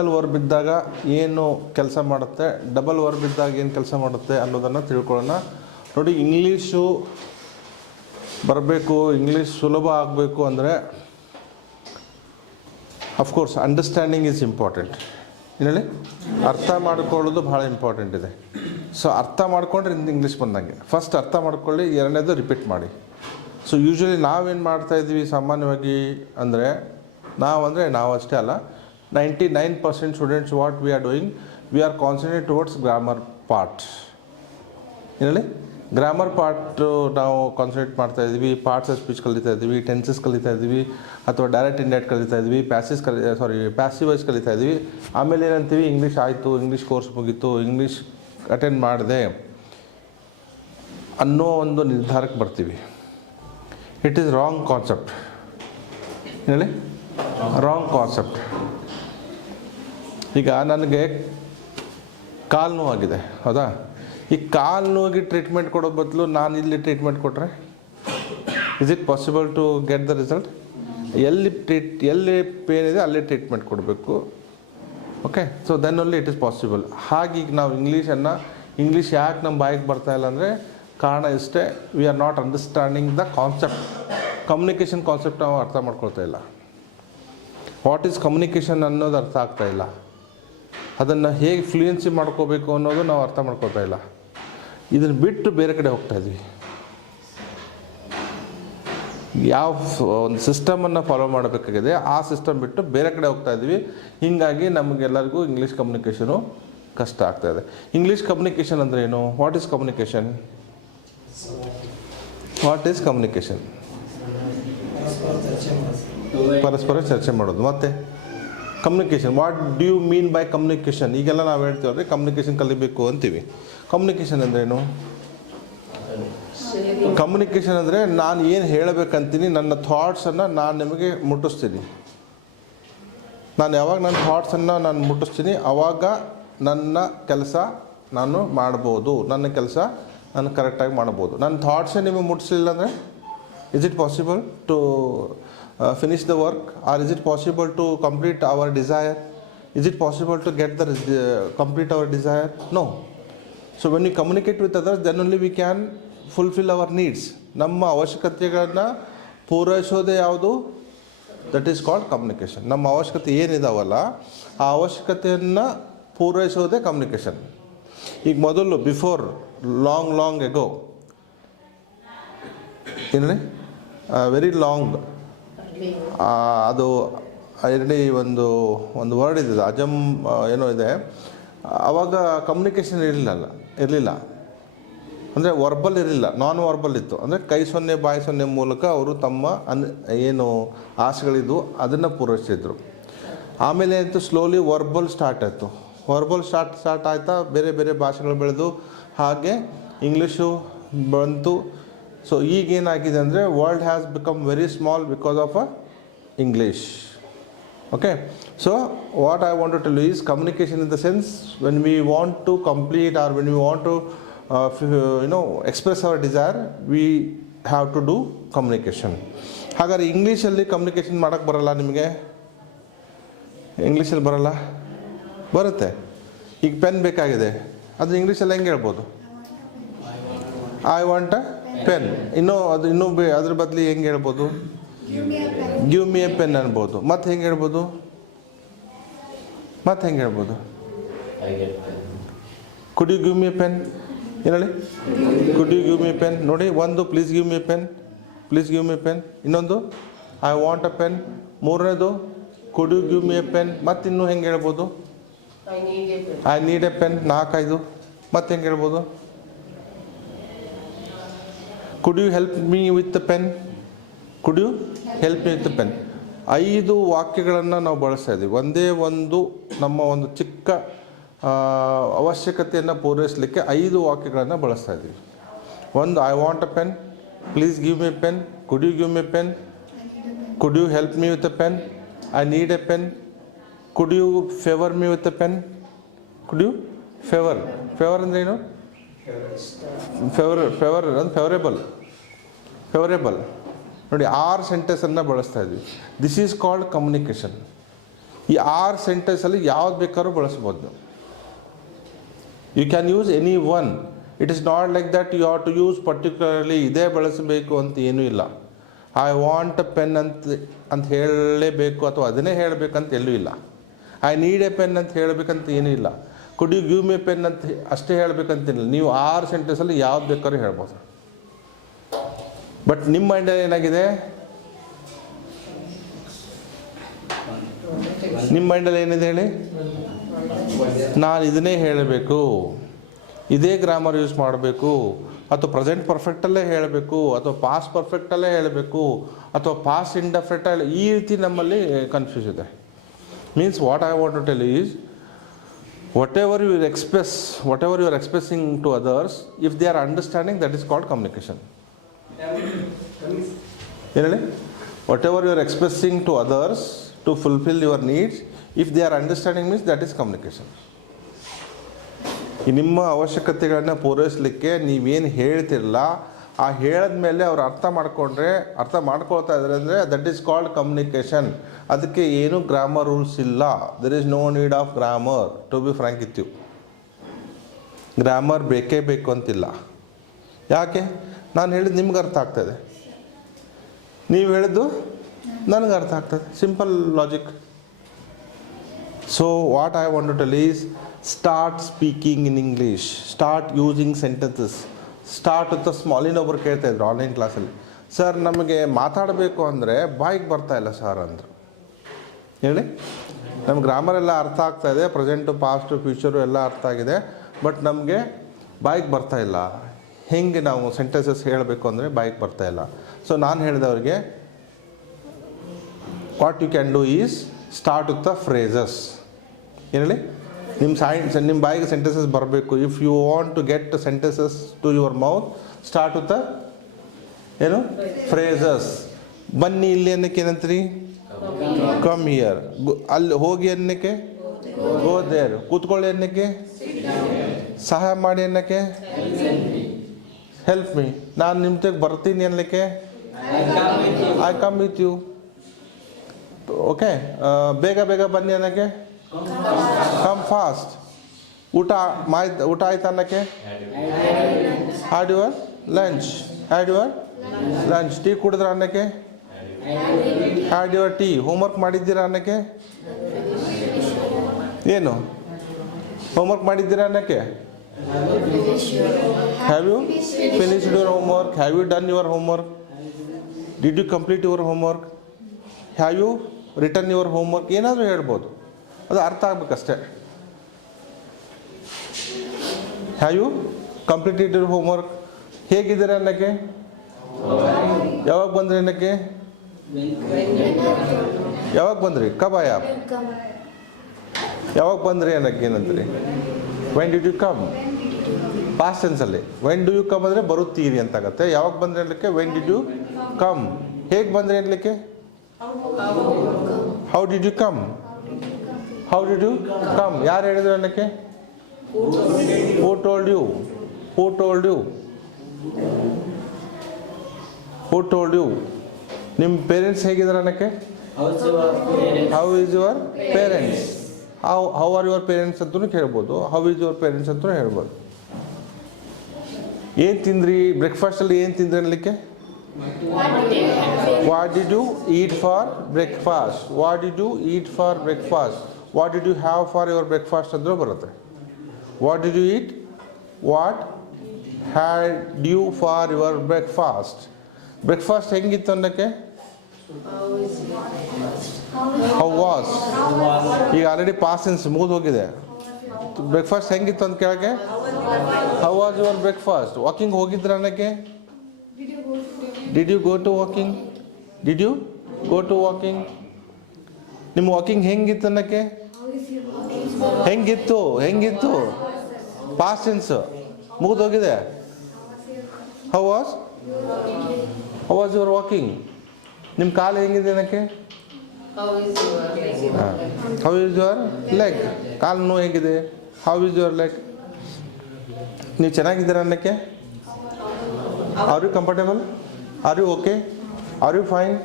Single verb ಇದ್ದಾಗ ಏನು ಕೆಲಸ ಮಾಡುತ್ತೆ, ಡಬಲ್ ವರ್ಬ್ ಇದ್ದಾಗ ಏನು ಕೆಲಸ ಮಾಡುತ್ತೆ ಅನ್ನೋದನ್ನು ತಿಳ್ಕೊಳ್ಳೋಣ. ನೋಡಿ, ಇಂಗ್ಲೀಷು ಬರಬೇಕು, ಇಂಗ್ಲೀಷ್ ಸುಲಭ ಆಗಬೇಕು ಅಂದರೆ ಅಫ್ಕೋರ್ಸ್ ಅಂಡರ್ಸ್ಟ್ಯಾಂಡಿಂಗ್ ಈಸ್ ಇಂಪಾರ್ಟೆಂಟ್. ಹೇಳಿ, ಅರ್ಥ ಮಾಡ್ಕೊಳ್ಳೋದು ಭಾಳ ಇಂಪಾರ್ಟೆಂಟ್ ಇದೆ. ಸೊ ಅರ್ಥ ಮಾಡ್ಕೊಂಡ್ರೆ ಇಂಗ್ಲೀಷ್ ಬಂದಂಗೆ. ಫಸ್ಟ್ ಅರ್ಥ ಮಾಡ್ಕೊಳ್ಳಿ, ಎರಡನೇದು ರಿಪೀಟ್ ಮಾಡಿ. ಸೊ ಯೂಶ್ವಲಿ ನಾವೇನು ಮಾಡ್ತಾಯಿದ್ವಿ ಸಾಮಾನ್ಯವಾಗಿ ಅಂದರೆ, ನಾವು ಅಷ್ಟೇ ಅಲ್ಲ, 99% students what we are doing, we are concentrate towards grammar part. ಹೇಳಿ, ಗ್ರಾಮರ್ ಪಾರ್ಟ್ ನಾವು ಕಾನ್ಸಂಟ್ರೇಟ್ ಮಾಡ್ತಾಯಿದ್ವಿ, ಪಾರ್ಟ್ಸ್ ಆಫ್ ಸ್ಪೀಚ್ ಕಲಿತಾ ಇದ್ವಿ, ಟೆನ್ಸಸ್ ಕಲಿತಾ ಇದ್ವಿ, ಅಥವಾ ಡೈರೆಕ್ಟ್ ಇಂಡೈರೆಕ್ಟ್ ಕಲಿತಾ ಇದ್ವಿ, ಪ್ಯಾಸಿವ್ ವಾಯ್ಸ್ ಕಲಿತಾ ಇದ್ವಿ. ಆಮೇಲೆ ಏನಂತೀವಿ, ಇಂಗ್ಲೀಷ್ ಆಯಿತು, ಇಂಗ್ಲೀಷ್ ಕೋರ್ಸ್ ಮುಗೀತು, ಇಂಗ್ಲೀಷ್ ಅಟೆಂಡ್ ಮಾಡಿದೆ ಅನ್ನೋ ಒಂದು ನಿರ್ಧಾರಕ್ಕೆ ಬರ್ತೀವಿ. It is wrong concept. ಹೇಳಿ, ರಾಂಗ್ ಕಾನ್ಸೆಪ್ಟ್. ಈಗ ನನಗೆ ಕಾಲು ನೋವಾಗಿದೆ, ಹೌದಾ? ಈ ಕಾಲು ನೋವಿಗೆ ಟ್ರೀಟ್ಮೆಂಟ್ ಕೊಡೋ ಬದಲು ನಾನು ಇಲ್ಲಿ ಟ್ರೀಟ್ಮೆಂಟ್ ಕೊಟ್ಟರೆ is it possible to get the result? ಎಲ್ಲಿ ಪೇನ್ ಇದೆ ಅಲ್ಲಿ ಟ್ರೀಟ್ಮೆಂಟ್ ಕೊಡಬೇಕು. Okay, so then only it is possible. ಹಾಗೀಗ ನಾವು ಇಂಗ್ಲೀಷ್ ಯಾಕೆ ನಮ್ಮ ಬಾಯಿಗೆ ಬರ್ತಾಯಿಲ್ಲ ಅಂದರೆ ಕಾರಣ ಇಷ್ಟೇ, we are not understanding the concept. Communication concept ನಾವು ಅರ್ಥ ಮಾಡ್ಕೊಳ್ತಾ ಇಲ್ಲ. ವಾಟ್ ಈಸ್ ಕಮ್ಯುನಿಕೇಷನ್ ಅನ್ನೋದು ಅರ್ಥ ಆಗ್ತಾಯಿಲ್ಲ. ಅದನ್ನು ಹೇಗೆ ಫ್ಲೂಯೆನ್ಸಿ ಮಾಡ್ಕೋಬೇಕು ಅನ್ನೋದು ನಾವು ಅರ್ಥ ಮಾಡ್ಕೊಳ್ತಾ ಇಲ್ಲ. ಇದನ್ನು ಬಿಟ್ಟು ಬೇರೆ ಕಡೆ ಹೋಗ್ತಾಯಿದ್ವಿ. ಯಾವ ಒಂದು ಸಿಸ್ಟಮನ್ನು ಫಾಲೋ ಮಾಡಬೇಕಾಗಿದೆ ಆ ಸಿಸ್ಟಮ್ ಬಿಟ್ಟು ಬೇರೆ ಕಡೆ ಹೋಗ್ತಾಯಿದ್ವಿ. ಹೀಗಾಗಿ ನಮಗೆಲ್ಲರಿಗೂ ಇಂಗ್ಲೀಷ್ ಕಮ್ಯುನಿಕೇಷನು ಕಷ್ಟ ಆಗ್ತಾಯಿದೆ. ಇಂಗ್ಲೀಷ್ ಕಮ್ಯುನಿಕೇಷನ್ ಅಂದರೆ ಏನು? What is communication? What is communication? ಪರಸ್ಪರ ಚರ್ಚೆ ಮಾಡೋದು. ಮತ್ತು communication, what do you mean by communication? ಈಗೆಲ್ಲ ನಾವು ಹೇಳ್ತೀವಲ್ರಿ ಕಮ್ಯುನಿಕೇಷನ್ ಕಲಿಬೇಕು ಅಂತೀವಿ. ಕಮ್ಯುನಿಕೇಷನ್ ಅಂದ್ರೇನು? ಕಮ್ಯುನಿಕೇಷನ್ ಅಂದರೆ ನಾನು ಏನು ಹೇಳಬೇಕಂತೀನಿ, ನನ್ನ ಥಾಟ್ಸನ್ನು ನಾನು ನಿಮಗೆ ಮುಟ್ಟಿಸ್ತೀನಿ. ನಾನು ಯಾವಾಗ ನನ್ನ ಥಾಟ್ಸನ್ನು ನಾನು ಮುಟ್ಟಿಸ್ತೀನಿ ಆವಾಗ ನನ್ನ ಕೆಲಸ ನಾನು ಮಾಡ್ಬೋದು, ನನ್ನ ಕೆಲಸ ನಾನು ಕರೆಕ್ಟಾಗಿ ಮಾಡ್ಬೋದು. ನನ್ನ ಥಾಟ್ಸೇ ನಿಮಗೆ ಮುಟ್ಟಿಸಲಿಲ್ಲ ಅಂದರೆ is it possible to finish the work, or is it possible to complete our desire? Is it possible to get the complete our desire? No. So when we communicate with others, then only we can fulfill our needs. ನಮ್ಮ ಅವಶ್ಯಕತೆಗಳನ್ನು ಪೂರೈಸೋದೇ ಯಾವುದು? That is called communication. ನಮ್ಮ ಅವಶ್ಯಕತೆ ಏನಿದಾವಲ್ಲ ಆ ಅವಶ್ಯಕತೆಯನ್ನು ಪೂರೈಸೋದೇ communication. ಈಗ ಮೊದಲು before long ago, ಏನೇ ವೆರಿ ಲಾಂಗ್, ಅದು ಆಲ್ರೆಡಿ ಒಂದು ವರ್ಡ್ ಇದೆ, ಅಜಮ್ ಏನೋ ಇದೆ. ಆವಾಗ ಕಮ್ಯುನಿಕೇಷನ್ ಇರಲಿಲ್ಲ. ಅಂದರೆ ವರ್ಬಲ್ ಇರಲಿಲ್ಲ, ನಾನ್ ವರ್ಬಲ್ ಇತ್ತು. ಅಂದರೆ ಕೈ ಸೊನ್ನೆ ಬಾಯಿ ಸೊನ್ನೆ ಮೂಲಕ ಅವರು ತಮ್ಮ ಏನು ಆಸೆಗಳಿದ್ವು ಅದನ್ನು ಪೂರೈಸ್ತಿದ್ರು. ಆಮೇಲೆ ಅಂತೂ ಸ್ಲೋಲಿ ವರ್ಬಲ್ ಸ್ಟಾರ್ಟ್ ಆಯಿತು. ವರ್ಬಲ್ ಸ್ಟಾರ್ಟ್ ಆಯ್ತಾ ಬೇರೆ ಬೇರೆ ಭಾಷೆಗಳು ಬೆಳೆದು ಹಾಗೆ ಇಂಗ್ಲೀಷು ಬಂತು. ಸೊ ಈಗೇನಾಗಿದೆ ಅಂದರೆ world has become very small because of English. Okay, so what I want to tell you is communication in the sense when we want to complete or when we want to express our desire, we have to do communication. ಹಾಗಾದ್ರೆ ಇಂಗ್ಲೀಷಲ್ಲಿ communication ಮಾಡೋಕ್ಕೆ ಬರಲ್ಲ ನಿಮಗೆ? ಇಂಗ್ಲೀಷಲ್ಲಿ ಬರಲ್ಲ? ಬರುತ್ತೆ. ಈಗ pen ಬೇಕಾಗಿದೆ, ಅದು ಇಂಗ್ಲೀಷಲ್ಲಿ ಹೆಂಗೆ ಹೇಳ್ಬೋದು? I want a pen. ಅದ್ರ ಬದಲು ಹೆಂಗೆ ಹೇಳ್ಬೋದು? ಗಿವ್ ಮಿ ಎ ಪೆನ್ ಅನ್ಬೋದು. ಮತ್ತೆ ಹೆಂಗೆ ಹೇಳ್ಬೋದು? Could you give me a pen? ಏನು ಹೇಳಿ? Could you give me a pen? ನೋಡಿ, ಒಂದು please give me a pen, ಇನ್ನೊಂದು ಐ ವಾಂಟ್ ಅ ಪೆನ್, ಮೂರನೇದು could you give me a pen. ಮತ್ತಿನ್ನೂ ಹೆಂಗೆ ಹೇಳ್ಬೋದು? I need a pen. 4-5 ಮತ್ತೆ ಹೆಂಗೆ ಹೇಳ್ಬೋದು? Could you help me with the pen? 5 ವಾಕ್ಯಗಳನ್ನು ನಾವು ಬಳಸ್ತಾ ಇದ್ದೀವಿ. ಒಂದೇ ನಮ್ಮ ಒಂದು ಚಿಕ್ಕ ಅವಶ್ಯಕತೆಯನ್ನು ಪೂರೈಸಲಿಕ್ಕೆ 5 ವಾಕ್ಯಗಳನ್ನು ಬಳಸ್ತಾ ಇದ್ದೀವಿ. ಒಂದು I want a pen, please give me a pen, could you give me a pen, could you help me with a pen, I need a pen, could you favour me with a pen. Could you favour ಅಂದರೆ ಏನು? Favourable. ನೋಡಿ, 6 ಸೆಂಟೆನ್ಸನ್ನು ಬಳಸ್ತಾ ಇದ್ವಿ. This is called communication. ಈ 6 ಸೆಂಟೆನ್ಸಲ್ಲಿ ಯಾವ್ದು ಬೇಕಾದ್ರೂ ಬಳಸ್ಬೋದು ನೀವು. You can use any one. It is not like that you have to use particularly ಇದೇ ಬಳಸಬೇಕು ಅಂತ ಏನೂ ಇಲ್ಲ. ಐ ವಾಂಟ್ ಎ ಪೆನ್ ಅಂತ ಹೇಳಲೇಬೇಕು ಅಥವಾ ಅದನ್ನೇ ಹೇಳಬೇಕಂತ ಎಲ್ಲೂ ಇಲ್ಲ. ಐ ನೀಡ್ ಎ ಪೆನ್ ಅಂತ ಹೇಳಬೇಕಂತ ಏನೂ ಇಲ್ಲ. Could you give me pen ಅಂತ ಅಷ್ಟೇ ಹೇಳಬೇಕಂತಿಲ್ಲ. ನೀವು 6 ಸೆಂಟೆನ್ಸಲ್ಲಿ ಯಾವ್ದು ಬೇಕಾದ್ರೂ ಹೇಳ್ಬೋದು. ಬಟ್ ನಿಮ್ಮ ಮೈಂಡಲ್ಲಿ ಏನಾಗಿದೆ, ನಿಮ್ಮ ಮೈಂಡಲ್ಲಿ ಏನಿದೆ ಹೇಳಿ, ನಾನು ಇದನ್ನೇ ಹೇಳಬೇಕು, ಇದೇ ಗ್ರಾಮರ್ ಯೂಸ್ ಮಾಡಬೇಕು, ಅಥವಾ ಪ್ರೆಸೆಂಟ್ ಪರ್ಫೆಕ್ಟಲ್ಲೇ ಹೇಳಬೇಕು, ಅಥವಾ ಪಾಸ್ಟ್ ಪರ್ಫೆಕ್ಟಲ್ಲೇ ಹೇಳಬೇಕು, ಅಥವಾ ಪಾಸ್ಟ್ ಇಂಡೆಫಿನಿಟ್ ಈ ರೀತಿ ನಮ್ಮಲ್ಲಿ ಕನ್ಫ್ಯೂಸ್ ಇದೆ. Means what I want to tell is whatever you are expressing to others, if they are understanding, that is called communication. Really? Whatever you are expressing to others to fulfill your needs, if they are understanding, means that is communication. ನಿಮ್ಮ ಅವಶ್ಯಕತೆಗಳನ್ನು ಪೂರೈಸಲಿಕ್ಕೆ ನೀವೇನು ಹೇಳ್ತಿರಲ್ಲ, ಆ ಹೇಳಿದ ಮೇಲೆ ಅವ್ರು ಅರ್ಥ ಮಾಡ್ಕೊಳ್ತಾ ಇದ್ದಾರೆ ಅಂದರೆ ದಟ್ ಈಸ್ ಕಾಲ್ಡ್ ಕಮ್ಯುನಿಕೇಷನ್. ಅದಕ್ಕೆ ಏನು ಗ್ರಾಮರ್ ರೂಲ್ಸ್ ಇಲ್ಲ. There is no need of grammar, to be frank with you. Grammar ಬೇಕೇ ಬೇಕು ಅಂತಿಲ್ಲ. ಯಾಕೆ? ನಾನು ಹೇಳಿದ್ದು ನಿಮ್ಗೆ ಅರ್ಥ ಆಗ್ತದೆ, ನೀವು ಹೇಳಿದ್ದು ನನಗೆ ಅರ್ಥ ಆಗ್ತದೆ. Simple logic. So what I want to tell is start speaking in English, start using sentences, start with small. ಇನ್ನೊಬ್ರು ಕೇಳ್ತಾಯಿದ್ರು ಆನ್ಲೈನ್ ಕ್ಲಾಸಲ್ಲಿ, ಸರ್ ನಮಗೆ ಮಾತಾಡಬೇಕು ಅಂದರೆ ಬಾಯಿಗೆ ಬರ್ತಾಯಿಲ್ಲ ಸರ್ ಅಂದರು. ಹೇಳಿ, ನಮ್ಗೆ ಗ್ರಾಮರೆಲ್ಲ ಅರ್ಥ ಆಗ್ತಾಯಿದೆ, ಪ್ರೆಸೆಂಟು ಪಾಸ್ಟು ಫ್ಯೂಚರು ಎಲ್ಲ ಅರ್ಥ ಆಗಿದೆ, ಬಟ್ ನಮಗೆ ಬಾಯಿಗೆ ಬರ್ತಾಯಿಲ್ಲ. ಹೆಂಗೆ ನಾವು ಸೆಂಟೆನ್ಸಸ್ ಹೇಳಬೇಕು ಅಂದರೆ ಬಾಯಿಗೆ ಬರ್ತಾಯಿಲ್ಲ. ಸೊ ನಾನು ಹೇಳಿದವ್ರಿಗೆ what you can do is start with the phrases. ಹೇಳಿ, ನಿಮ್ಮ ಬಾಯಿಗೆ ಸೆಂಟೆನ್ಸಸ್ ಬರಬೇಕು. If you want to get sentences to your mouth, start with the ಏನು ಫ್ರೇಸಸ್. ಬನ್ನಿ ಇಲ್ಲಿ ಅನ್ನಕ್ಕೆ ಏನಂತೀರಿ? Come here. ಅಲ್ಲಿ ಹೋಗಿ ಅನ್ನಕ್ಕೆ ಗೋ ದೇರ್. ಕೂತ್ಕೊಳ್ಳಿ ಅನ್ನಕ್ಕೆ ಸಹಾಯ ಮಾಡಿ ಅನ್ನಕ್ಕೆ ಹೆಲ್ಪ್ ಮೀ. ನಾನು ನಿಮ್ಮ ಜೊತೆಗೆ ಬರ್ತೀನಿ ಅನ್ನಲಿಕ್ಕೆ I come with you. Okay, ಬೇಗ ಬೇಗ ಬನ್ನಿ ಅನ್ನಕ್ಕೆ ಕಮ್ ಫಾಸ್ಟ್. ಊಟ ಆಯ್ತು ಅನ್ನಕ್ಕೆ ಹ್ಯಾಡ್ ಯುವರ್ ಲಂಚ್. ಟೀ ಕುಡಿದ್ರ ಅನ್ನಕ್ಕೆ ಹ್ಯಾಡ್ ಯುವರ್ ಟೀ. ಹೋಮ್ವರ್ಕ್ ಮಾಡಿದ್ದೀರಾ ಅನ್ನಕ್ಕೆ ಏನು? ಹೋಮ್ವರ್ಕ್ ಮಾಡಿದ್ದೀರಾ ಅನ್ನಕ್ಕೆ have you finished your homework? Have you done your homework? Did you complete your homework? Have you return your homework? ಏನಾದರೂ ಹೇಳ್ಬೋದು, ಅದು ಅರ್ಥ ಆಗ್ಬೇಕಷ್ಟೆ. Have you completed your homework? ಹೇಗಿದ್ದೀರ ಅನ್ನಕ್ಕೆ? ಯಾವಾಗ ಬಂದ್ರಿ ಅನ್ನಕ್ಕೆ? ಯಾವಾಗ ಬಂದ್ರಿ? ಕಬ್ ಆಯಾ? ಯಾವಾಗ ಬಂದ್ರಿ ಅನ್ನಕ್ಕೆ ಏನಂದ್ರಿ? When did you come? Past ಟೆನ್ಸಲ್ಲಿ. ವೆನ್ ಡು ಯು ಕಮ್ ಅಂದರೆ ಬರುತ್ತೀರಿ ಅಂತಾಗತ್ತೆ. ಯಾವಾಗ ಬಂದ್ರಿ ಅನ್ನಲಿಕ್ಕೆ ವೆನ್ ಡಿಡ್ ಯು ಕಮ್. ಹೇಗೆ ಬಂದ್ರಿ ಅನ್ನಲಿಕ್ಕೆ how did you come? How did you come ಯಾರು ಹೇಳಿದ್ರು ಅನ್ನಕ್ಕೆ? Who told you? Who told you? Who told you? ನಿಮ್ಮ ಪೇರೆಂಟ್ಸ್ ಹೇಗಿದ್ದಾರೆ ಅನ್ನಕ್ಕೆ? How is your parents? How are your parents ಅಂತಲೂ ಕೇಳ್ಬೋದು, ಹೌ ಈಸ್ ಯುವರ್ ಪೇರೆಂಟ್ಸ್ ಅಂತಲೂ ಹೇಳ್ಬೋದು. ಏನು ತಿಂದ್ರಿ ಬ್ರೇಕ್ಫಾಸ್ಟಲ್ಲಿ? ಏನು ತಿಂದ್ರಿ ಅನ್ನಲಿಕ್ಕೆ what did you eat for breakfast? What did you eat for breakfast? What did you have for your breakfast ಅಂದರೂ ಬರುತ್ತೆ. What did you eat? What had you for your breakfast? Breakfast ಹೆಂಗಿತ್ತು ಅನ್ನಕ್ಕೆ ಹೌ ವಾಸ್. ಈಗ already past tense ಮುಗಿದು ಹೋಗಿದೆ. Breakfast ಹೆಂಗಿತ್ತು ಅಂತ ಕೇಳಕ್ಕೆ how was your breakfast? Walking ಹೋಗಿದ್ರ ಅನ್ನಕ್ಕೆ did you go to walking? Did you go to walking? ನಿಮ್ಮ ವಾಕಿಂಗ್ ಹೆಂಗಿತ್ತು ಅನ್ನಕ್ಕೆ ಹೆಂಗಿತ್ತು ಪಾಸ್ಟ್ ಟೆನ್ಸ್ ಮುಗಿದು ಹೋಗಿದೆ. How was your walking? ನಿಮ್ಮ ಕಾಲು ಹೆಂಗಿದೆ ಅನ್ನಕ್ಕೆ ಹೌ ಈಸ್ ಯುವರ್ ಲೆಗ್? ಕಾಲು ನೋವು ಹೇಗಿದೆ? How is your leg? ನೀವು ಚೆನ್ನಾಗಿದ್ದೀರ ಅನ್ನಕ್ಕೆ are you comfortable? Are you okay? Are you fine?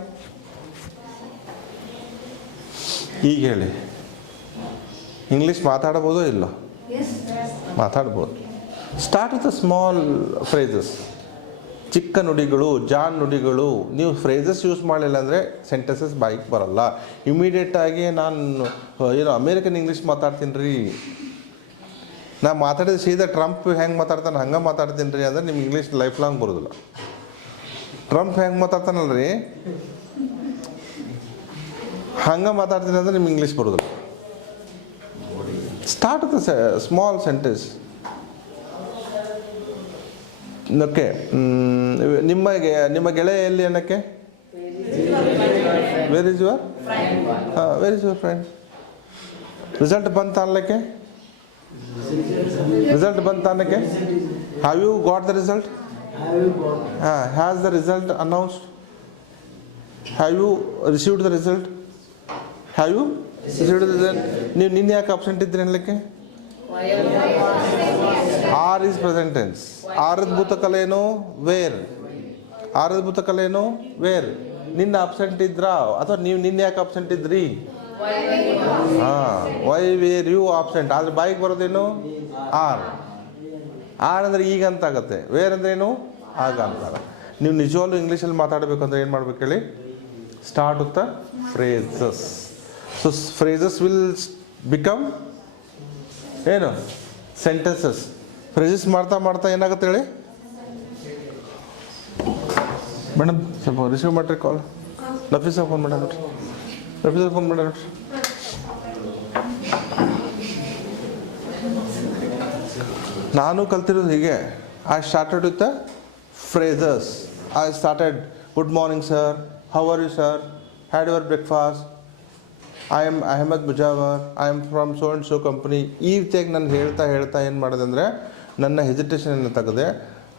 ಈಗ ಹೇಳಿ ಇಂಗ್ಲೀಷ್ ಮಾತಾಡ್ಬೋದೋ ಇಲ್ಲೋ? ಮಾತಾಡ್ಬೋದು. ಸ್ಟಾರ್ಟ್ ವಿತ್ ಸ್ಮಾಲ್ ಫ್ರೇಸಸ್, ಚಿಕ್ಕ ನುಡಿಗಳು, ಜಾನ್ ನುಡಿಗಳು. ನೀವು ಫ್ರೇಸಸ್ ಯೂಸ್ ಮಾಡಲಿಲ್ಲ ಅಂದರೆ ಸೆಂಟೆನ್ಸಸ್ ಬಾಯಿಗೆ ಬರಲ್ಲ. ಇಮಿಡಿಯೇಟಾಗಿ ನಾನು ಅಮೇರಿಕನ್ ಇಂಗ್ಲೀಷ್ ಮಾತಾಡ್ತೀನಿ ರೀ, ನಾನು ಮಾತಾಡಿದ ಸೀದಾ ಟ್ರಂಪ್ ಹೆಂಗೆ ಮಾತಾಡ್ತಾನೆ ಹಂಗೆ ಮಾತಾಡ್ತೀನಿ ರೀ ಅಂದರೆ ನಿಮ್ಗೆ ಇಂಗ್ಲೀಷ್ ಲೈಫ್ ಲಾಂಗ್ ಬರೋದಿಲ್ಲ. ಟ್ರಂಪ್ ಹೆಂಗೆ ಮಾತಾಡ್ತಾನಲ್ಲ ರೀ ಹಂಗೆ ಮಾತಾಡ್ತೀನಿ ಅಂದರೆ ನಿಮ್ಗೆ ಇಂಗ್ಲೀಷ್ ಬರೋದಿಲ್ಲ. Start with small sentence. Okay, ನಿಮ್ಮ ಗೆಳೆಯ ಎಲ್ಲಿ ಅನ್ನಕ್ಕೆ? Where is your where is your friend? Result ಬಂತ ಅನ್ಲಿಕ್ಕೆ? ರಿಸಲ್ಟ್ ಬಂತ ಅನ್ನಕ್ಕೆ? Have you got the result? Has the result announced? Have you received the result? Have you received the result? ನೀವು ನಿನ್ನೆ ಯಾಕೆ ಅಬ್ಸೆಂಟ್ ಇದ್ರಿ ಅನ್ಲಿಕ್ಕೆ? Are is present tense. ಆರದ ಭೂತಕಾಲ ಏನು? ವೇರ್. ಆರದ ಭೂತಕಾಲ ಏನು? ವೇರ್. ನಿನ್ನ ಅಬ್ಸೆಂಟ್ ಇದ್ರಾ ಅಥವಾ ನೀವು ನಿನ್ನೆ ಯಾಕೆ ಅಬ್ಸೆಂಟ್ ಇದ್ರಿ? Why were you absent. ಆದ್ರೆ ಬಾಯಿಗೆ ಬರೋದೇನು? ಆರ್. ಆರ್ ಅಂದರೆ ಈಗ ಅಂತ ಆಗುತ್ತೆ, ವೇರ್ ಅಂದ್ರೆ ಏನು? ಆಗ ಅಂತಾರೆ. ನೀವು ನಿಜವಾಗ್ಲೂ ಇಂಗ್ಲೀಷಲ್ಲಿ ಮಾತಾಡಬೇಕಂದ್ರೆ ಏನು ಮಾಡ್ಬೇಕು ಹೇಳಿ? Start with the phrases. So phrases will become ಏನು? ಸೆಂಟೆನ್ಸಸ್. ಫ್ರೇಸಸ್ ಮಾಡ್ತಾ ಮಾಡ್ತಾ ಏನಾಗುತ್ತೆ ಹೇಳಿ? ಮೇಡಮ್ ಸ್ವಲ್ಪ ರಿಸೀವ್ ಮಾಡ್ರಿ ಕಾಲ್. ನಫೀಸ ಫೋನ್ ಮಾಡ ನೋಡ್ರಿ, ನಫೀಸ ಫೋನ್ ಮಾಡ ನೋಡ್ರಿ. ನಾನು ಕಲ್ತಿರೋದು ಹೀಗೆ. I started with the phrases. I started good morning sir, how are you sir, had your breakfast, I am Ahmad Mujawar, I am from so and so company. ಈ ರೀತಿಯಾಗಿ ನಾನು ಹೇಳ್ತಾ ಏನು ಮಾಡಿದೆ ಅಂದರೆ ನನ್ನ ಹೆಸಿಟೇಷನನ್ನು ತೆಗೆದೆ,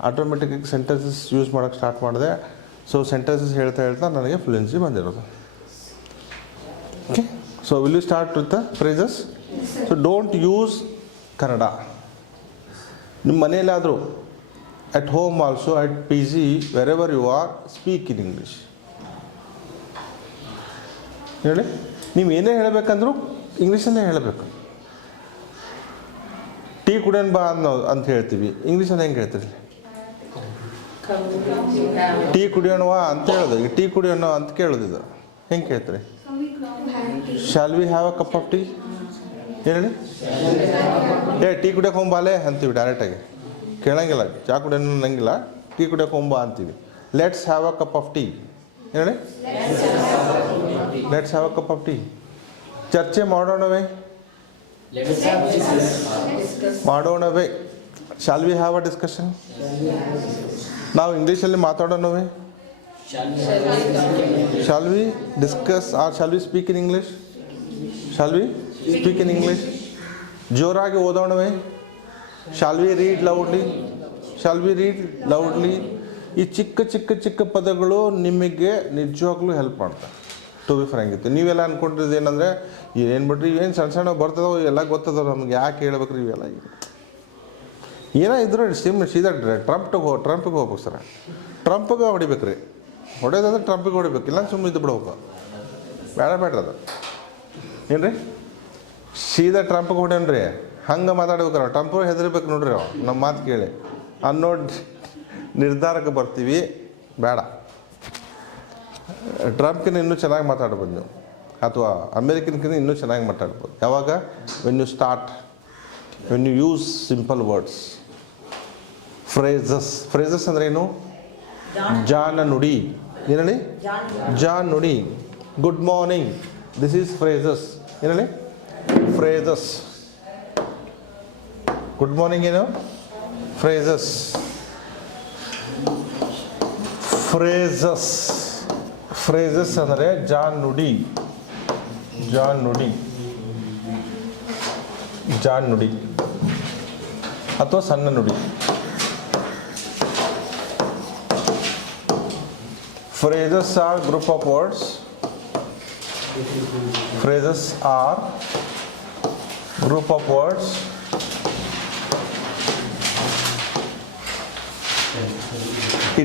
ಆಟೋಮೆಟಿಕ್ಕಾಗಿ ಸೆಂಟೆನ್ಸಸ್ ಯೂಸ್ ಮಾಡೋಕ್ಕೆ ಸ್ಟಾರ್ಟ್ ಮಾಡಿದೆ. ಸೊ ಸೆಂಟೆನ್ಸಸ್ ಹೇಳ್ತಾ ನನಗೆ ಫ್ಲುಯೆನ್ಸಿ ಬಂದಿರೋದು. Okay, so will you start with the phrases? So don't use Kannada. ನಿಮ್ಮ ಮನೆಯಲ್ಲಾದರೂ at home also, at P G, wherever you are, speak in English. ಹೇಳಿ, ನೀವು ಏನೇ ಹೇಳಬೇಕಂದ್ರೂ ಇಂಗ್ಲೀಷಲ್ಲೇ ಹೇಳಬೇಕು. ಟೀ ಕುಡಿಯೋಣ ಬಾ ಅಂತ ಹೇಳ್ತೀವಿ, ಇಂಗ್ಲೀಷಲ್ಲಿ ಹೆಂಗೆ ಹೇಳ್ತೀರಿ? ಟೀ ಕುಡಿಯೋಣವಾ ಅಂತ ಹೇಳೋದು. ಈಗ ಟೀ ಕುಡಿಯೋಣ ಅಂತ ಕೇಳೋದಿದ್ದು ಹೆಂಗೆ ಕೇಳ್ತೀರಿ? Shawl we have a cup of tea? ಹೇಳಿ, ಟೀ ಕುಡಿಯೋಕೆ ಹೋಗ್ಬಾಲೆ ಅಂತೀವಿ ಡೈರೆಕ್ಟಾಗಿ, ಕೇಳಂಗಿಲ್ಲ. ಚಹಾ ಕುಡಿಯೋಣ ಅನ್ನಂಗಿಲ್ಲ, ಟೀ ಕುಡಿಯೋಕೆ ಹೋಗ್ಬಾ ಅಂತೀವಿ. Let's have a cup of tea. ಹೇಳಿ, let's have a cup of tea. ಚರ್ಚೆ ಮಾಡೋಣವೇ? ಮಾಡೋಣವೇ. Shall we have a discussion? ನಾವು ಇಂಗ್ಲೀಷಲ್ಲಿ ಮಾತಾಡೋಣವೇ? Shall we discuss or shall we speak in English? Shall we speak in English? ಜೋರಾಗಿ ಓದೋಣವೇ? Shall we read loudly? Shall we read loudly? ಈ ಚಿಕ್ಕ ಪದಗಳು ನಿಮಗೆ ನಿಜವಾಗ್ಲೂ ಹೆಲ್ಪ್ ಮಾಡ್ತಾರೆ. To be frank. ನೀವೆಲ್ಲ ಅಂದ್ಕೊಂಡಿದ್ದು ಏನಂದರೆ ಏನು ಬಿಡ್ರಿ, ಏನು ಸಣ್ಣ ಬರ್ತದೋ ಎಲ್ಲ ಗೊತ್ತದೋ ನಮ್ಗೆ, ಯಾಕೆ ಹೇಳ್ಬೇಕ್ರಿ ಇವೆಲ್ಲ? ಏನೋ ಇದ್ರು ಸೀದಾ ಟ್ರಂಪಿಗೆ ಹೋಗ್ಬೇಕು ಸರ್. ಟ್ರಂಪಿಗೆ ಹೊಡಿಬೇಕು ರೀ. ಹೊಡೆಯೋದಂದ್ರೆ ಟ್ರಂಪಿಗೆ ಹೊಡಿಬೇಕು, ಇಲ್ಲ ಸುಮ್ಮನೆ ಇದ್ದು ಬಿಡ್ಬೇಕು. ಬೇಡ್ರಿ ಅದು. ಏನು ರೀ, ಸೀದಾ ಟ್ರಂಪಿಗೆ ಹೊಡ್ಯಾನ್ರಿ, ಹಂಗೆ ಮಾತಾಡ್ಬೇಕಾರ. ಟ್ರಂಪ್ ಹೆದರ್ಬೇಕು ನೋಡ್ರಿ, ನಮ್ಮ ಮಾತು ಕೇಳಿ ಅನ್ನೋ ನಿರ್ಧಾರಕ್ಕೆ ಬರ್ತೀವಿ. ಬೇಡ, ಟ್ರಂಪ್ಕಿಂತ ಇನ್ನೂ ಚೆನ್ನಾಗಿ ಮಾತಾಡ್ಬೋದು ನೀವು, ಅಥವಾ ಅಮೇರಿಕನ್ಕಿಂತ ಇನ್ನೂ ಚೆನ್ನಾಗಿ ಮಾತಾಡ್ಬೋದು. ಯಾವಾಗ? When you start, when you use simple words. Phrases ಅಂದರೆ ಏನು? ಜಾನ ನುಡಿ. ಏನೇಳಿ? ಜಾನ್ ನುಡಿ. Good morning, this is phrases. ಏನೇಳಿ? ಫ್ರೇಸಸ್. ಗುಡ್ ಮಾರ್ನಿಂಗ್ ಏನು? ಫ್ರೇಸಸ್. ಫ್ರೇಸಸ್ ಅಂದರೆ ಜಾನ್ ನುಡಿ. ಅಥವಾ ಸಣ್ಣ ನುಡಿ. Phrases are group of words. Phrases are group of words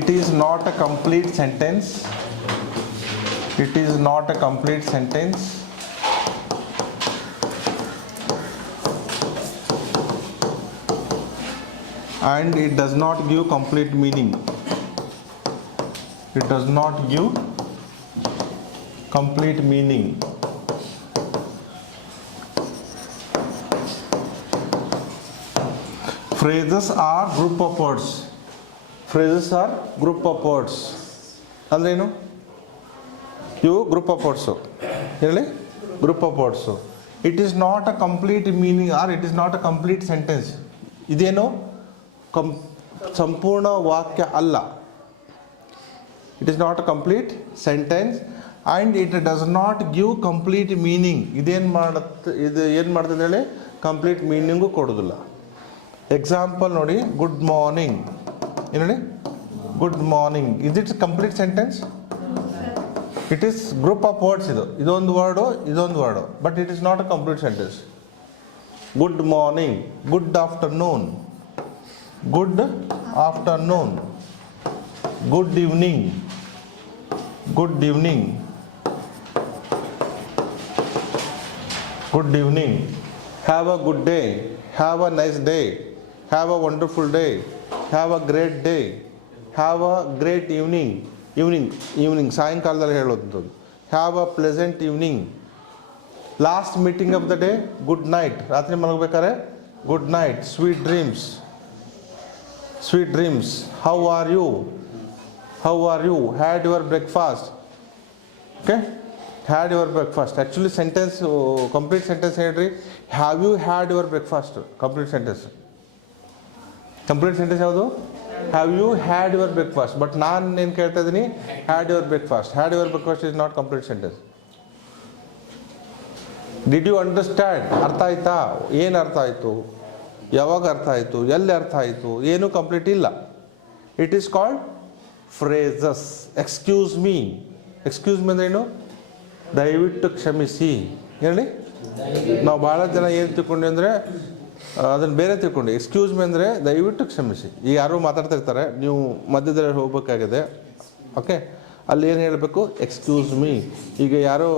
it is not a complete sentence. It is not a complete sentence. and it does not give complete meaning. It does not give complete meaning. Phrases are group of words. Phrases are group of words. ಅಂದ್ರೇನು? ಇವು group of words. ಹೇಳಿ, group of words. It is not a complete meaning or it is not a complete sentence. ಇದೇನು ಸಂಪೂರ್ಣ ವಾಕ್ಯ ಅಲ್ಲ. It is not a complete sentence and it does not give complete meaning. ಇದು ಏನು ಮಾಡ್ತದೆ ಹೇಳಿ? Complete meaning ಕೊಡೋದಿಲ್ಲ. Example ನೋಡಿ, ಗುಡ್ ಮಾರ್ನಿಂಗ್. ಏನು ಹೇಳಿ? Good morning. Is it complete sentence? It is group of words. ಇದೊಂದು word but it is not a complete sentence. Good morning, good afternoon, good afternoon, good evening, good evening, good evening, have a good day, have a nice day, have a wonderful day, have a great day, have a great evening. Evening ಸಾಯಂಕಾಲದಲ್ಲಿ ಹೇಳೋದು. Have a pleasant evening. Last meeting of the day, good night. ರಾತ್ರಿ ಮಲಗಬೇಕಾದ್ರೆ good night. Sweet dreams, sweet dreams. How are you, how are you. Had your breakfast. Okay, had your breakfast. Actually sentence complete sentence ಹೇಳ್ರಿ, have you had your breakfast. Complete sentence. Complete sentence ಯಾವುದು? Have you had your breakfast. But ನಾನು ಏನು ಕೇಳ್ತಾ ಇದ್ದೀನಿ? Had your breakfast. Had your breakfast is not complete sentence. Did you understand? ಅರ್ಥ ಆಯ್ತಾ? ಏನು ಅರ್ಥ ಆಯಿತು? ಯಾವಾಗ ಅರ್ಥ ಆಯಿತು? ಎಲ್ಲಿ ಅರ್ಥ ಆಯಿತು? ಏನೂ ಕಂಪ್ಲೀಟ್ ಇಲ್ಲ. It is called phrases. Excuse me. Excuse me ಅಂದ್ರೆ ಏನು? ದಯವಿಟ್ಟು ಕ್ಷಮಿಸಿ. ಹೇಳಿ, ನಾವು ಭಾಳ ಜನ ಏನು ತಿಳ್ಕೊಂಡ್ವಿ ಅಂದರೆ ಅದನ್ನು ಬೇರೆ ತಿಳ್ಕೊಂಡು. ಎಕ್ಸ್ಕ್ಯೂಸ್ ಮೀ ಅಂದರೆ ದಯವಿಟ್ಟು ಕ್ಷಮಿಸಿ. ಈಗ ಯಾರೋ ಮಾತಾಡ್ತಿರ್ತಾರೆ, ನೀವು ಮಧ್ಯದಲ್ಲಿ ಹೋಗಬೇಕಾಗಿದೆ. ಓಕೆ, ಅಲ್ಲಿ ಏನು ಹೇಳಬೇಕು? Excuse me. ಈಗ ಯಾರೋ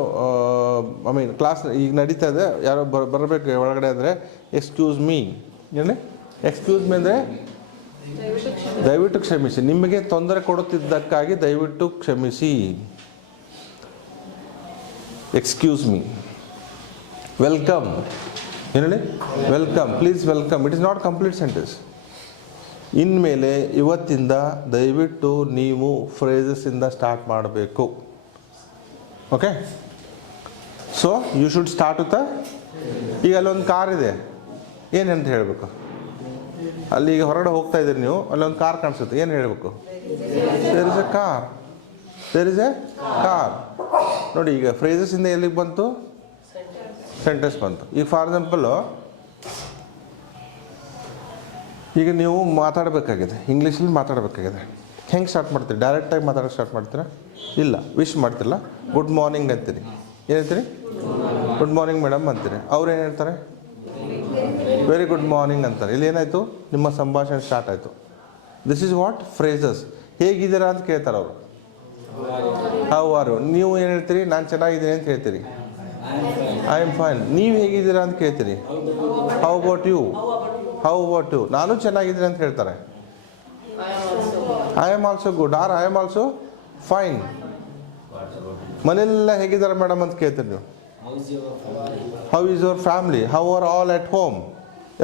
ಕ್ಲಾಸ್ ಈಗ ನಡೀತಾ ಇದೆ, ಯಾರೋ ಬರಬೇಕು ಒಳಗಡೆ ಅಂದರೆ ಎಕ್ಸ್ಕ್ಯೂಸ್ ಮೀ. ಹೇಳಿ, ಎಕ್ಸ್ಕ್ಯೂಸ್ ಮೀ ಅಂದರೆ ದಯವಿಟ್ಟು ಕ್ಷಮಿಸಿ. ನಿಮಗೆ ತೊಂದರೆ ಕೊಡುತ್ತಿದ್ದಕ್ಕಾಗಿ ದಯವಿಟ್ಟು ಕ್ಷಮಿಸಿ. Excuse me. ವೆಲ್ಕಮ್. ಏನು ಹೇಳಿ? Welcome, please welcome. It is not complete sentence. ಇನ್ಮೇಲೆ ಇವತ್ತಿಂದ ದಯವಿಟ್ಟು ನೀವು ಫ್ರೇಸಸ್ಸಿಂದ ಸ್ಟಾರ್ಟ್ ಮಾಡಬೇಕು. Okay, so you should start with ಈಗ ಅಲ್ಲೊಂದು ಕಾರ್ ಇದೆ, ಏನಂತ ಹೇಳಬೇಕು? ಅಲ್ಲಿ ಈಗ ಹೊರಗಡೆ ಹೋಗ್ತಾ ಇದ್ದೀರಿ ನೀವು, ಅಲ್ಲೊಂದು ಕಾರ್ ಕಾಣಿಸುತ್ತೆ, ಏನು ಹೇಳಬೇಕು? There is a car. There is a car. ನೋಡಿ, ಈಗ ಫ್ರೇಸಸ್ಸಿಂದ ಎಲ್ಲಿಗೆ ಬಂತು? ಸೆಂಟೆನ್ಸ್ ಬಂತು. ಈಗ ಫಾರ್ ಎಕ್ಸಾಂಪಲ್ಲು, ಈಗ ನೀವು ಮಾತಾಡಬೇಕಾಗಿದೆ, ಇಂಗ್ಲೀಷಲ್ಲಿ ಮಾತಾಡಬೇಕಾಗಿದೆ. ಹೆಂಗೆ ಸ್ಟಾರ್ಟ್ ಮಾಡ್ತೀರಿ? ಡೈರೆಕ್ಟಾಗಿ ಮಾತಾಡೋಕ್ಕೆ ಸ್ಟಾರ್ಟ್ ಮಾಡ್ತೀರಾ? ಇಲ್ಲ, ವಿಶ್ ಮಾಡ್ತಿರಲ್ಲ. ಗುಡ್ ಮಾರ್ನಿಂಗ್ ಅಂತೀರಿ. ಏನಂತೀರಿ? ಗುಡ್ ಮಾರ್ನಿಂಗ್ ಮೇಡಮ್ ಅಂತೀರಿ. ಅವ್ರು ಏನು ಹೇಳ್ತಾರೆ? ವೆರಿ ಗುಡ್ ಮಾರ್ನಿಂಗ್ ಅಂತಾರೆ. ಇಲ್ಲಿ ಏನಾಯಿತು? ನಿಮ್ಮ ಸಂಭಾಷಣೆ ಸ್ಟಾರ್ಟ್ ಆಯಿತು. This is what phrases. ಹೇಗಿದ್ದೀರಾ ಅಂತ ಕೇಳ್ತಾರೆ ಅವರು. How are you. ನೀವು ಏನು ಹೇಳ್ತೀರಿ? ನಾನು ಚೆನ್ನಾಗಿದ್ದೀನಿ ಅಂತ ಹೇಳ್ತೀರಿ. I am fine. ನೀವು ಹೇಗಿದ್ದೀರಾ ಅಂತ ಕೇಳ್ತೀರಿ. How about you. How about you. ನಾನು ಚೆನ್ನಾಗಿದ್ದೀನಿ ಅಂತ ಹೇಳ್ತಾರೆ. I am also good or I am also fine. ಮನೆಯೆಲ್ಲ ಹೇಗಿದ್ದಾರೆ ಮೇಡಮ್ ಅಂತ ಕೇಳ್ತೀರಿ ನೀವು. How is your family. How are all at home.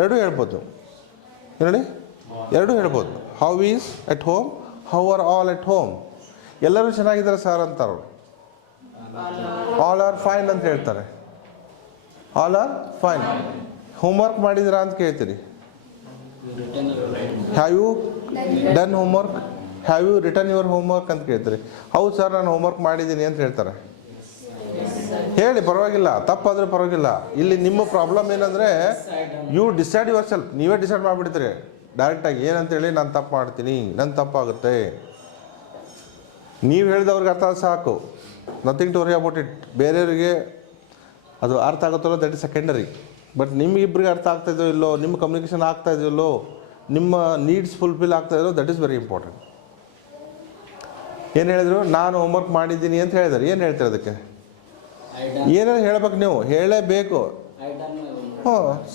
ಎರಡೂ ಹೇಳ್ಬೋದು. ಹೇಳಿ, ಎರಡೂ ಹೇಳ್ಬೋದು. How is at home, how are all at home. ಎಲ್ಲರೂ ಚೆನ್ನಾಗಿದ್ದಾರೆ ಸರ್ ಅಂತಾರೆ. ಆಲ್ ಆರ್ ಫೈನ್ ಅಂತ ಹೇಳ್ತಾರೆ. All are fine. ಹೋಮ್ವರ್ಕ್ ಮಾಡಿದಿರಾ ಅಂತ ಕೇಳ್ತೀರಿ. Have you done homework. Have you return your homework ಅಂತ ಕೇಳ್ತೀರಿ. ಹೌದು ಸರ್, ನಾನು ಹೋಮ್ವರ್ಕ್ ಮಾಡಿದ್ದೀನಿ ಅಂತ ಹೇಳ್ತಾರೆ. ಹೇಳಿ, ಪರವಾಗಿಲ್ಲ, ತಪ್ಪಾದರೂ ಪರವಾಗಿಲ್ಲ. ಇಲ್ಲಿ ನಿಮ್ಮ ಪ್ರಾಬ್ಲಮ್ ಏನಂದರೆ ಯು ಡಿಸೈಡ್ ಯುವರ್ ಸೆಲ್ಫ್. ನೀವೇ ಡಿಸೈಡ್ ಮಾಡಿಬಿಡ್ತೀರಿ ಡೈರೆಕ್ಟಾಗಿ. ಏನಂತೇಳಿ, ನಾನು ತಪ್ಪು ಮಾಡ್ತೀನಿ, ನನ್ನ ತಪ್ಪಾಗುತ್ತೆ. ನೀವು ಹೇಳಿದವ್ರಿಗೆ ಅರ್ಥ ಸಾಕು. Nothing to worry about it. ಬೇರೆಯವರಿಗೆ ಅದು ಅರ್ಥ ಆಗುತ್ತಲ್ಲೋ, ದಟ್ ಇಸ್ ಸೆಕೆಂಡರಿ. ಬಟ್ ನಿಮಗಿಬ್ಬರಿಗೆ ಅರ್ಥ ಆಗ್ತಾಯಿದೋ ಇಲ್ಲೋ, ನಿಮ್ಮ ಕಮ್ಯುನಿಕೇಷನ್ ಆಗ್ತಾಯಿದೆಯಲ್ಲೋ, ನಿಮ್ಮ ನೀಡ್ಸ್ ಫುಲ್ಫಿಲ್ ಆಗ್ತಾಯಿದೋ, ದಟ್ ಈಸ್ ವೆರಿ ಇಂಪಾರ್ಟೆಂಟ್. ಏನು ಹೇಳಿದ್ರು? ನಾನು ಹೋಮ್ವರ್ಕ್ ಮಾಡಿದ್ದೀನಿ ಅಂತ ಹೇಳಿದ್ದಾರೆ. ಏನು ಹೇಳ್ತಾರೆ ಅದಕ್ಕೆ? ಏನಾದ್ರು ಹೇಳ್ಬೇಕು, ನೀವು ಹೇಳಲೇಬೇಕು.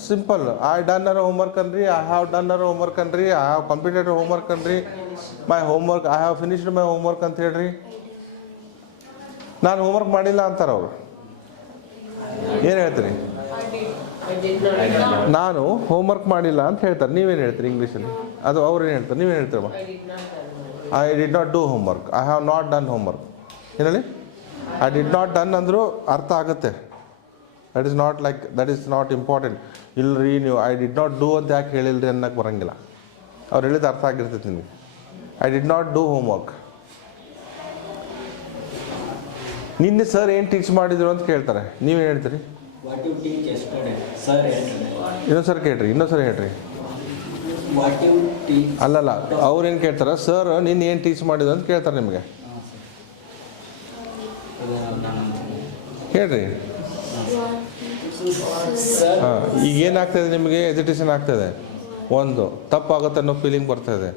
Simple. I done our homework ಅನ್ರಿ, I have done our homework ಅನ್ರಿ, ಐ ಹ್ಯಾವ್ ಕಂಪ್ಲೀಟೆಡ್ ಹೋಮ್ವರ್ಕ್ ಅನ್ರಿ, my homework I have finished my homework ಅಂತ ಹೇಳ್ರಿ. ನಾನು ಹೋಮ್ವರ್ಕ್ ಮಾಡಿಲ್ಲ ಅಂತಾರೆ ಅವರು. ಏನು ಹೇಳ್ತೀರಿ? ನಾನು ಹೋಮ್ವರ್ಕ್ ಮಾಡಿಲ್ಲ ಅಂತ ಹೇಳ್ತಾರೆ. ನೀವೇನು ಹೇಳ್ತೀರಿ ಇಂಗ್ಲೀಷಲ್ಲಿ? ಅದು ಅವ್ರೇನು ಹೇಳ್ತಾರೆ, ನೀವೇನು ಹೇಳ್ತೀರಮ್ಮ? I did not do homework, I have not done homework. ಏನು ಹೇಳಿ? ಐ ಡಿಡ್ ನಾಟ್ ಡನ್ ಅಂದರೂ ಅರ್ಥ ಆಗುತ್ತೆ. That is not like, that is not important. ಇಲ್ಲರಿ ನೀವು ಐ ಡಿಡ್ ನಾಟ್ ಡೂ ಅಂತ ಯಾಕೆ ಹೇಳಿಲ್ರಿ ಅನ್ನೋಕ್ಕೆ ಬರೋಂಗಿಲ್ಲ. ಅವ್ರು ಹೇಳಿದ ಅರ್ಥ ಆಗಿರ್ತೈತಿ ನಿಮಗೆ. I did not do homework. ನಿನ್ನೆ ಸರ್ ಏನು ಟೀಚ್ ಮಾಡಿದ್ರು ಅಂತ ಕೇಳ್ತಾರೆ, ನೀವೇನು ಹೇಳ್ತೀರಿ? ಇನ್ನೊಂದ್ಸರಿ ಕೇಳ್ರಿ, ಇನ್ನೊಂದ್ಸರಿ ಹೇಳ್ರಿ. ಅಲ್ಲಲ್ಲ, ಅವ್ರೇನು ಕೇಳ್ತಾರೆ, ಸರ್ ನಿನ್ನೆ ಏನು ಟೀಚ್ ಮಾಡಿದ್ರು ಅಂತ ಕೇಳ್ತಾರೆ ನಿಮಗೆ. ಹೇಳ್ರಿ. ಹಾಂ, ಈಗ ಏನಾಗ್ತಾಯಿದೆ ನಿಮಗೆ? ಎಜುಟೇಷನ್ ಆಗ್ತಾಯಿದೆ. ಒಂದು ತಪ್ಪಾಗುತ್ತೆ ಅನ್ನೋ ಫೀಲಿಂಗ್ ಬರ್ತಾಯಿದೆ.